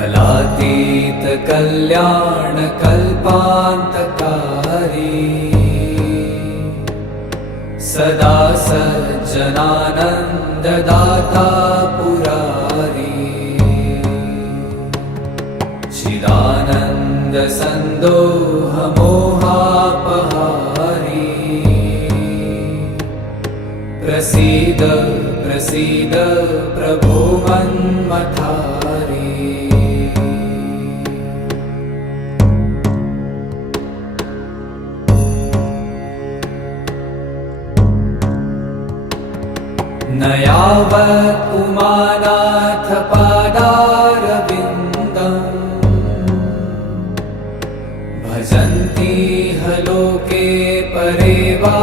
कलातीत कल्याण कल्पान्तकारी सदा सज्जनानन्ददाता पुरारी चिदानन्द सन्दोह मोहापहारी प्रसीद प्रसीद प्रभो मन्मथारी न यावत् उमानाथ पादारविन्दम् भजन्ति ह लोके परे वा